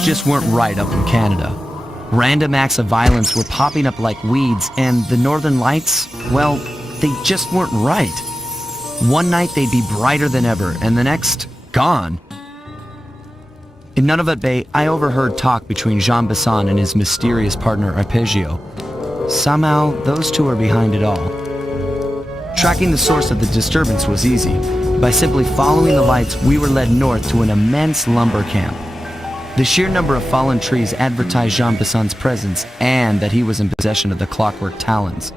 Things just weren't right up in Canada. Random acts of violence were popping up like weeds, and the Northern Lights, well, they just weren't right. One night they'd be brighter than ever, and the next, gone. In Nunavut Bay, I overheard talk between Jean Besson and his mysterious partner Arpeggio. Somehow, those two are behind it all. Tracking the source of the disturbance was easy. By simply following the lights, we were led north to an immense lumber camp. The sheer number of fallen trees advertised Jean Besson's presence and that he was in possession of the clockwork talons.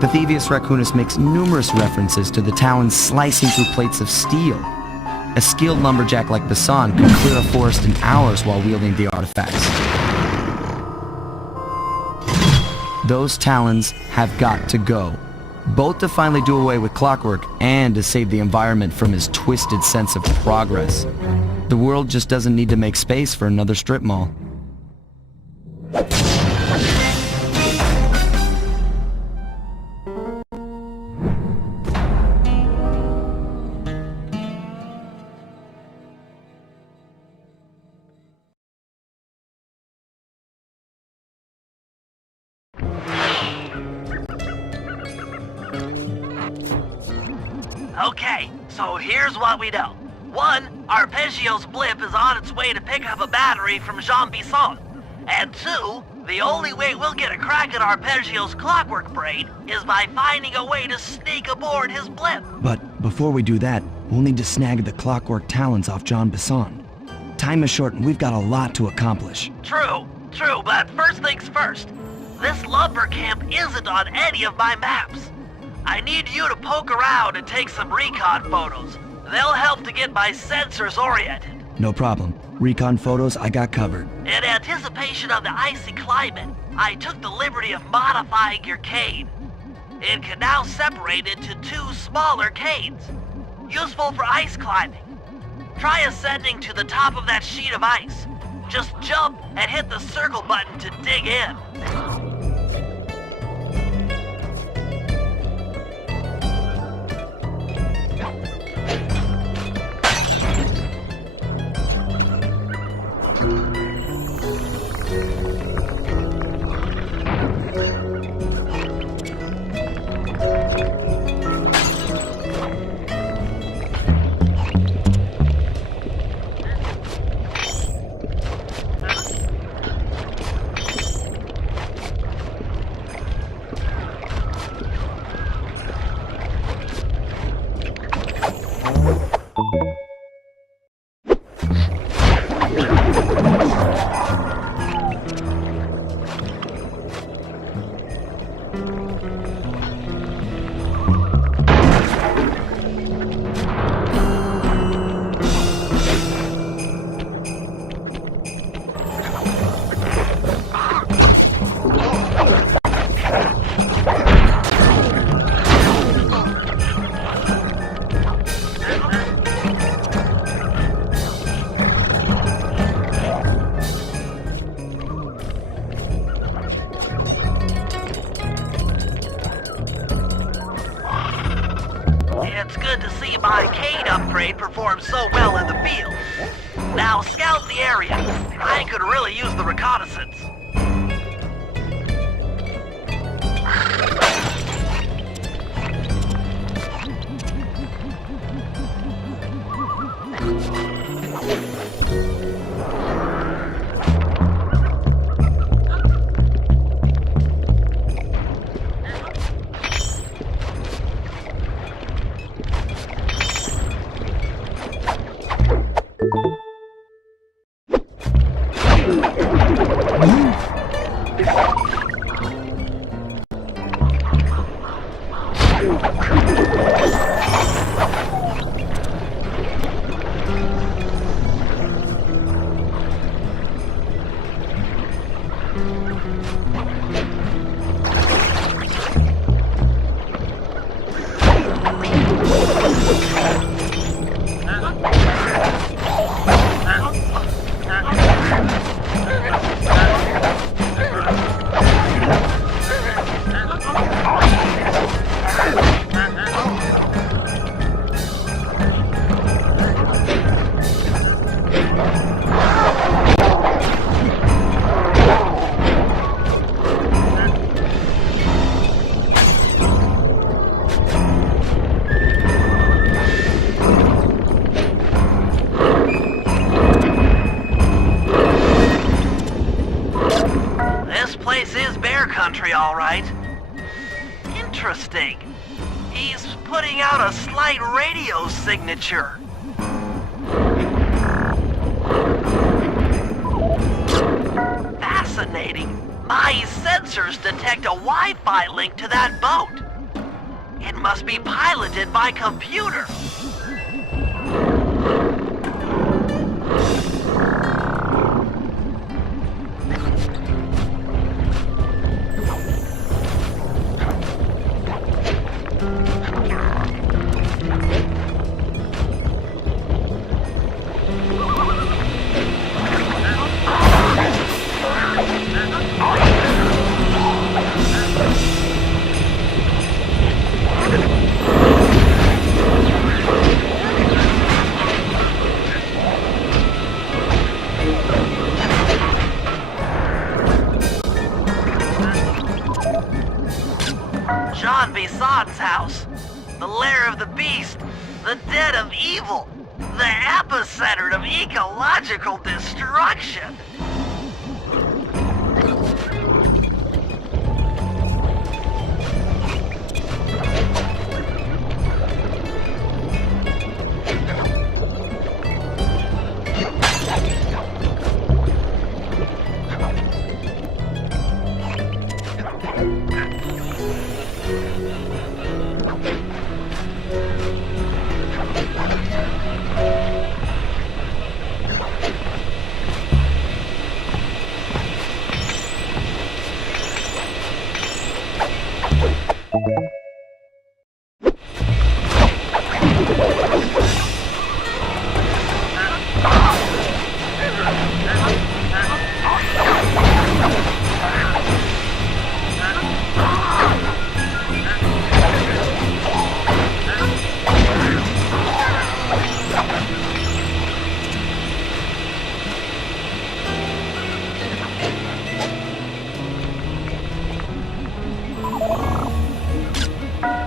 The Thieves Raccoonus makes numerous references to the talons slicing through plates of steel. A skilled lumberjack like Besson could clear a forest in hours while wielding the artifacts. Those talons have got to go, both to finally do away with clockwork and to save the environment from his twisted sense of progress. The world just doesn't need to make space for another strip mall. Okay, so here's what we know. 1, Arpeggio's blip is on its way to pick up a battery from Jean Besson. And 2, the only way we'll get a crack at Arpeggio's clockwork brain is by finding a way to sneak aboard his blip. But before we do that, we'll need to snag the clockwork talons off Jean Besson. Time is short and we've got a lot to accomplish. True, but first things first. This lumber camp isn't on any of my maps. I need you to poke around and take some recon photos. They'll help to get my sensors oriented. No problem. Recon photos I got covered. In anticipation of the icy climate, I took the liberty of modifying your cane. It can now separate into 2 smaller canes, useful for ice climbing. Try ascending to the top of that sheet of ice. Just jump and hit the circle button to dig in. It's good to see my cane upgrade perform so well in the field. Now scout the area. I could really use the reconnaissance. is bear country, all right. Interesting. He's putting out a slight radio signature. Fascinating. My sensors detect a Wi-Fi link to that boat. It must be piloted by computer. John Bison's house. The lair of the beast. The den of evil. The epicenter of ecological destruction.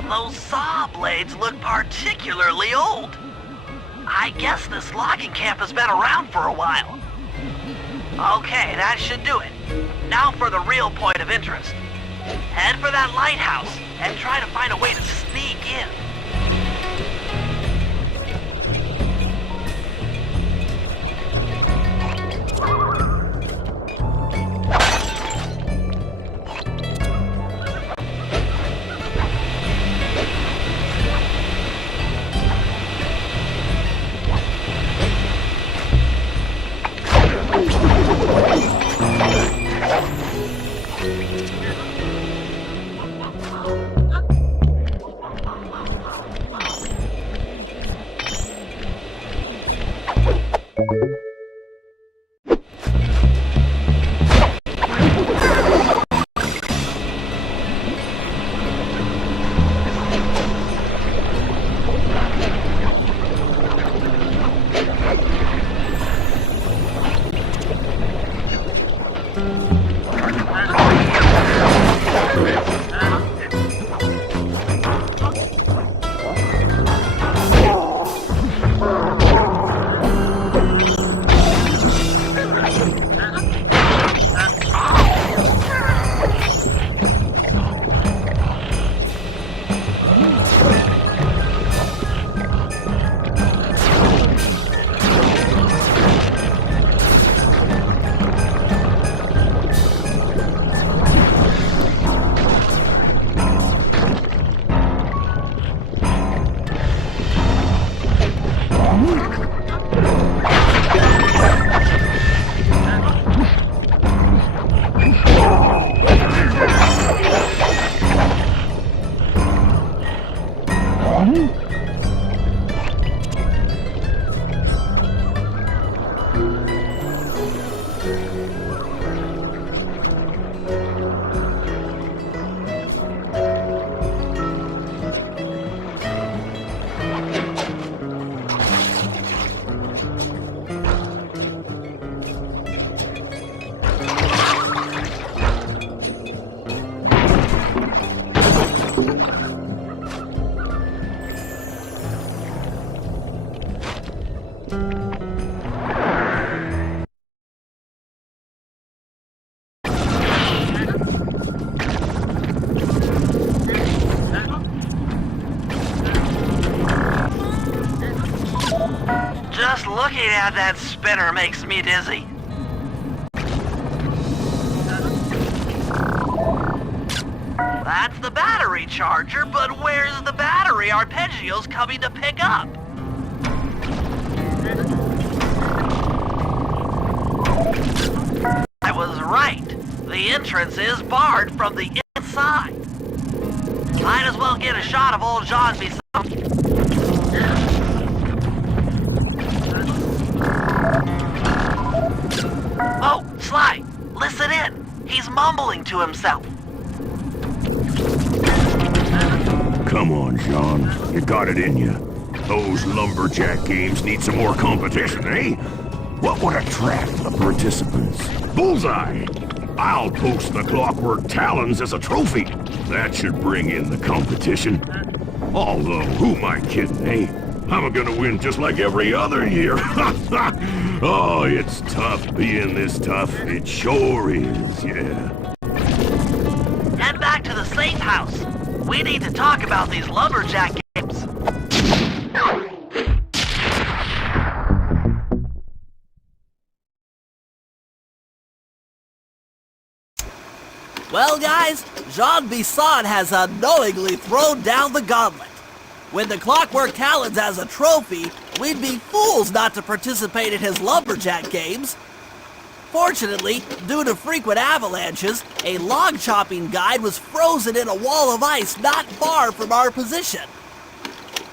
Those saw blades look particularly old. I guess this logging camp has been around for a while. Okay, that should do it. Now for the real point of interest. Head for that lighthouse and try to find a way to sneak in. Looking at that spinner makes me dizzy. That's the battery charger, but where's the battery Arpeggio's coming to pick up? I was right. The entrance is barred from the inside. Might as well get a shot of old Jean Bisson. Oh, Sly, listen in. He's mumbling to himself. Come on, Jean. You got it in you. Those lumberjack games need some more competition, eh? What would attract the participants? Bullseye! I'll post the clockwork talons as a trophy. That should bring in the competition. Although, who am I kidding, eh? I'm gonna win just like every other year. Oh, it's tough being this tough. It sure is, yeah. Head back to the safe house. We need to talk about these lumberjack games. Well, guys, Jean Bisson has unknowingly thrown down the gauntlet. With the clockwork talons as a trophy, we'd be fools not to participate in his lumberjack games. Fortunately, due to frequent avalanches, a log chopping guide was frozen in a wall of ice not far from our position.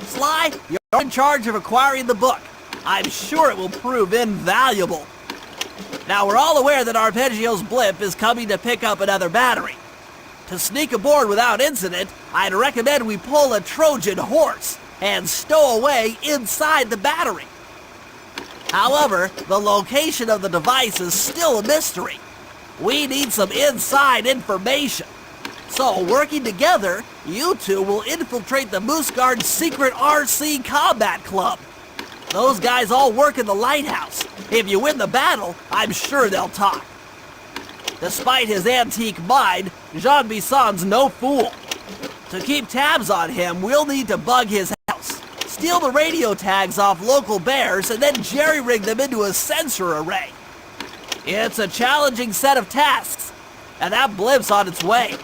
Sly, you're in charge of acquiring the book. I'm sure it will prove invaluable. Now, we're all aware that Arpeggio's blimp is coming to pick up another battery. To sneak aboard without incident, I'd recommend we pull a Trojan horse and stow away inside the battery. However, the location of the device is still a mystery. We need some inside information. So, working together, you two will infiltrate the Moose Guard's secret RC combat club. Those guys all work in the lighthouse. If you win the battle, I'm sure they'll talk. Despite his antique mind, Jean Bisson's no fool. To keep tabs on him, we'll need to bug his house, steal the radio tags off local bears, and then jerry-rig them into a sensor array. It's a challenging set of tasks, and that blimp's on its way.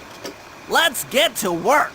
Let's get to work.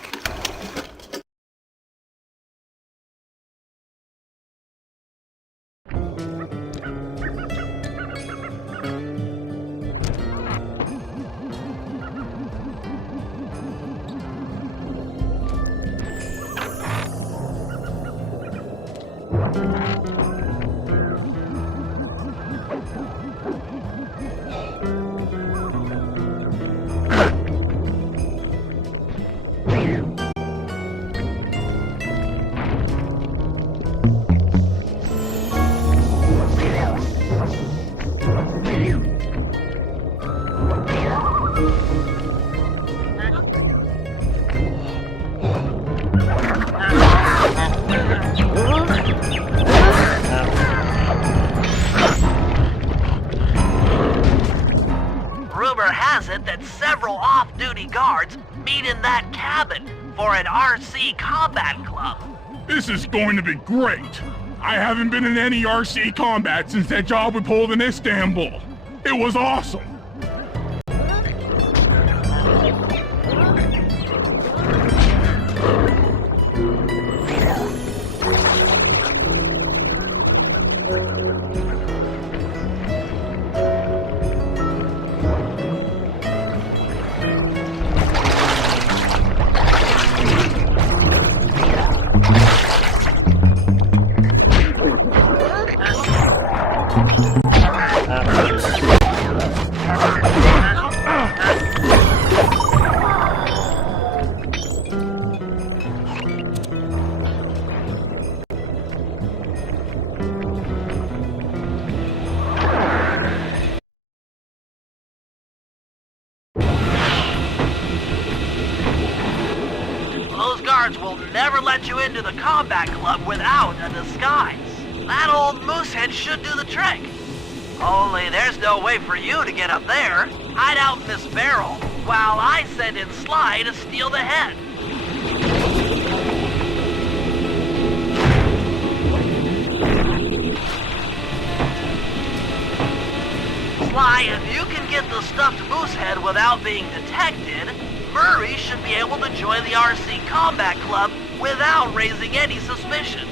Rumor has it that several off-duty guards meet in that cabin for an RC combat club. This is going to be great. I haven't been in any RC combat since that job we pulled in Istanbul. It was awesome. Those guards will never let you into the combat club without a disguise. That old moosehead should do the trick. Only there's no way for you to get up there. Hide out in this barrel while I send in Sly to steal the head. Why, if you can get the stuffed moosehead without being detected, Murray should be able to join the RC Combat Club without raising any suspicion.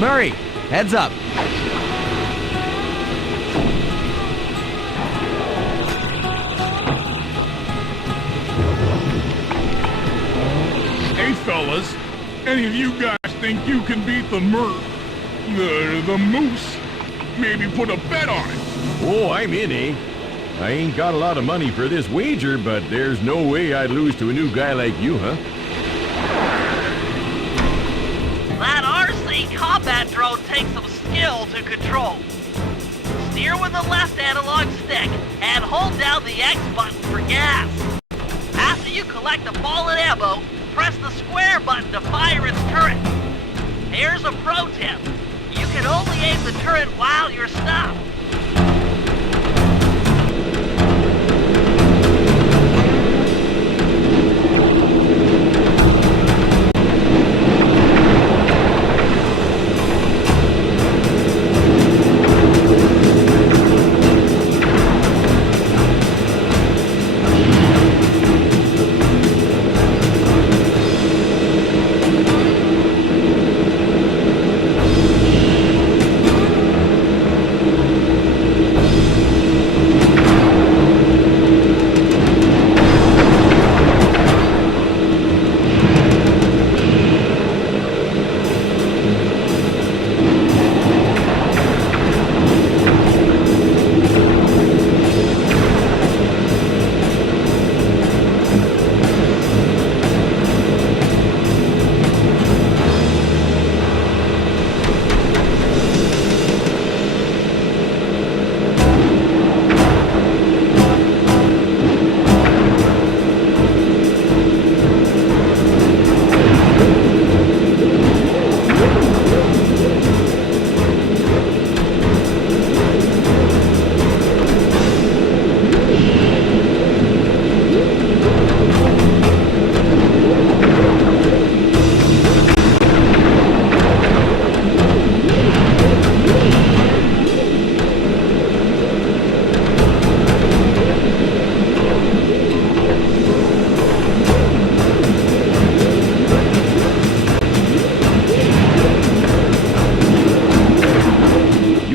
Murray, heads up. Hey fellas, any of you guys think you can beat the moose? Maybe put a bet on it. Oh, I'm in, eh? I ain't got a lot of money for this wager, but there's no way I'd lose to a new guy like you, huh? That RC combat drone takes some skill to control. Steer with the left analog stick and hold down the X button for gas. After you collect the fallen ammo, press the square button to fire its turret. Here's a pro tip. You can only aim the turret while you're stopped.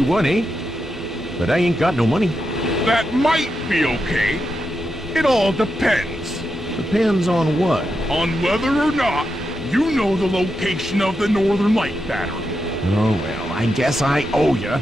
Money, but I ain't got no money. That might be okay. It all depends. Depends on what? On whether or not you know the location of the Northern Light Battery. Oh well, I guess I owe ya.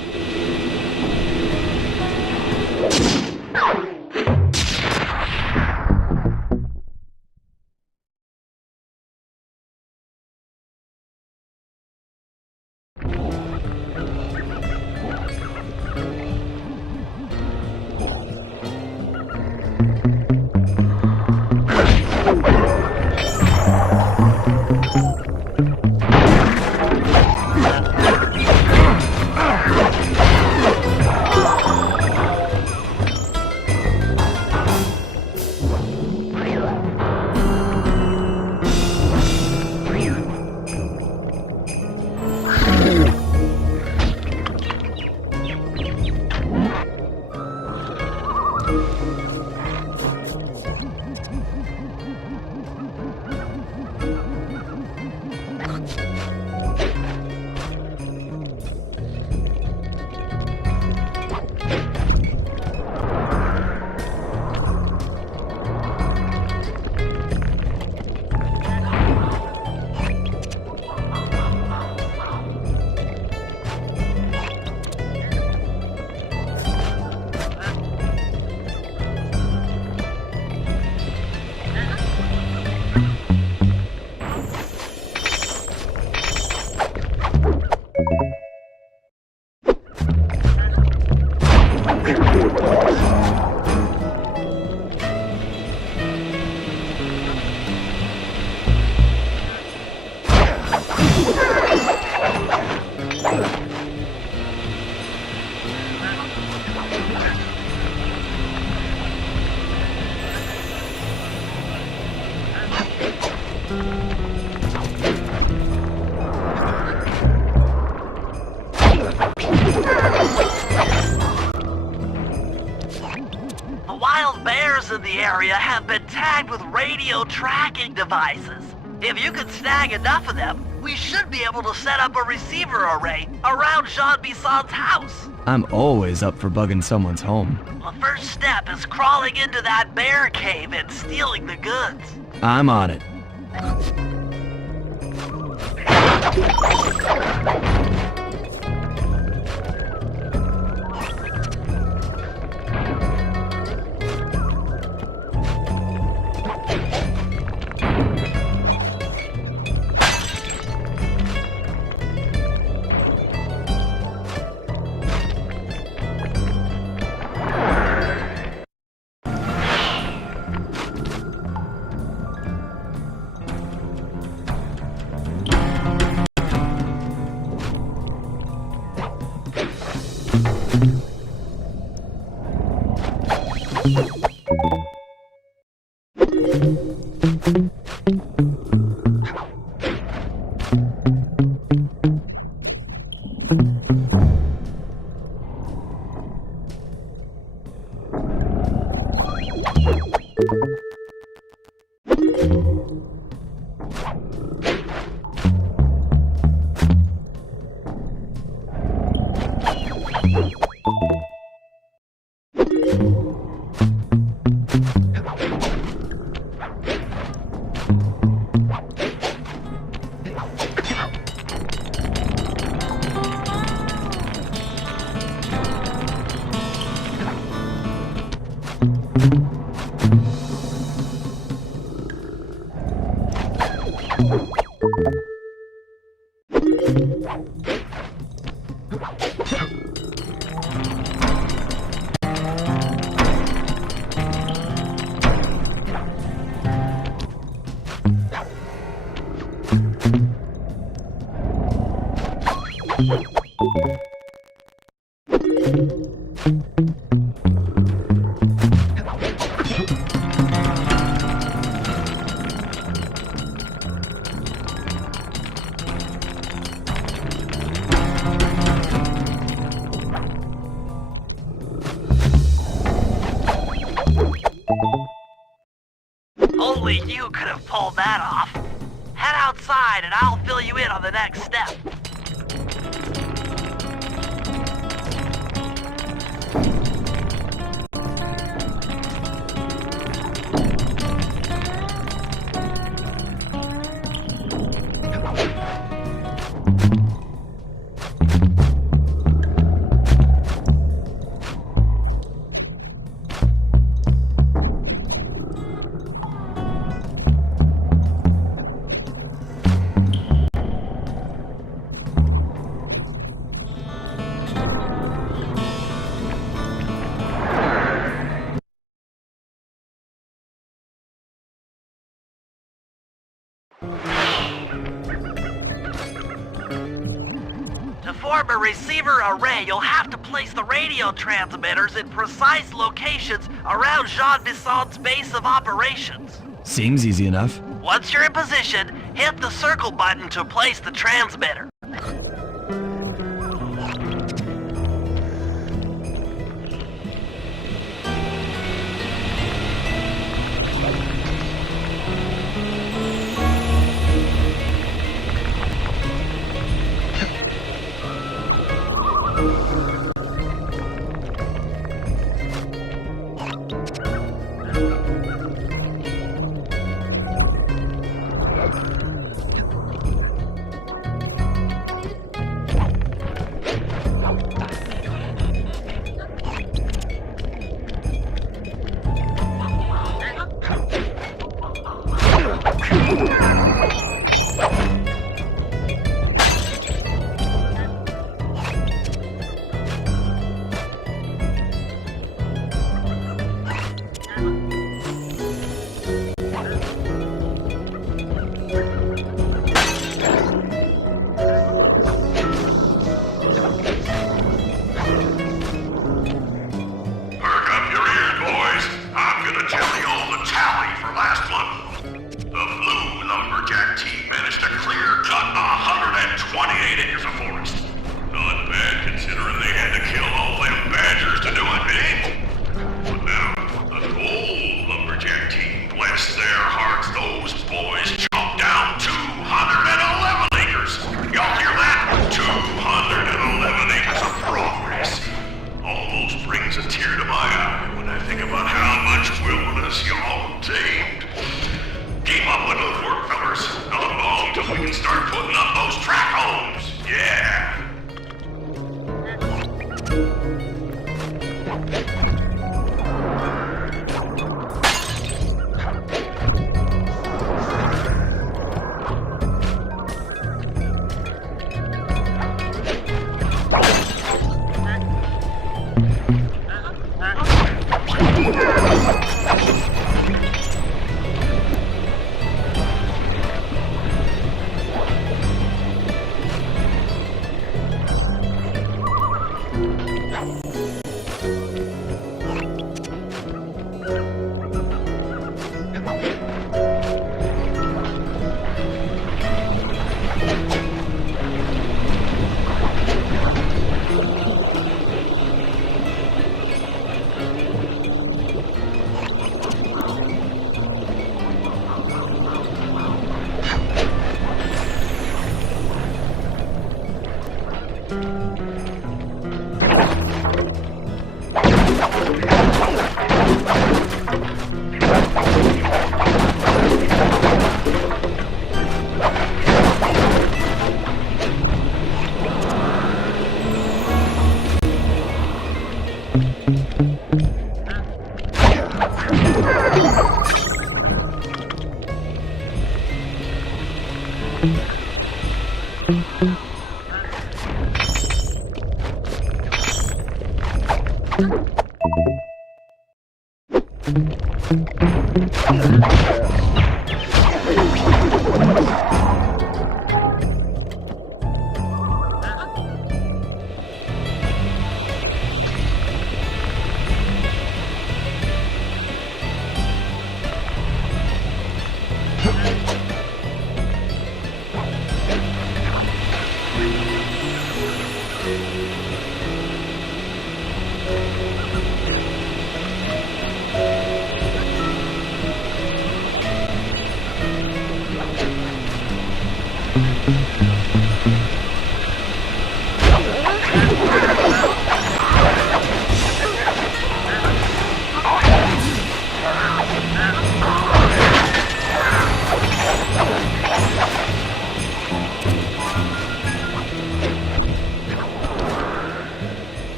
The wild bears in the area have been tagged with radio tracking devices. If you can snag enough of them, we should be able to set up a receiver array around Jean Bisson's house. I'm always up for bugging someone's home. The first step is crawling into that bear cave and stealing the goods. I'm on it. Only you could have pulled that off. Head outside and I'll fill you in on the next step. form a receiver array, you'll have to place the radio transmitters in precise locations around Jean Bisson's base of operations. Seems easy enough. Once you're in position, hit the circle button to place the transmitter.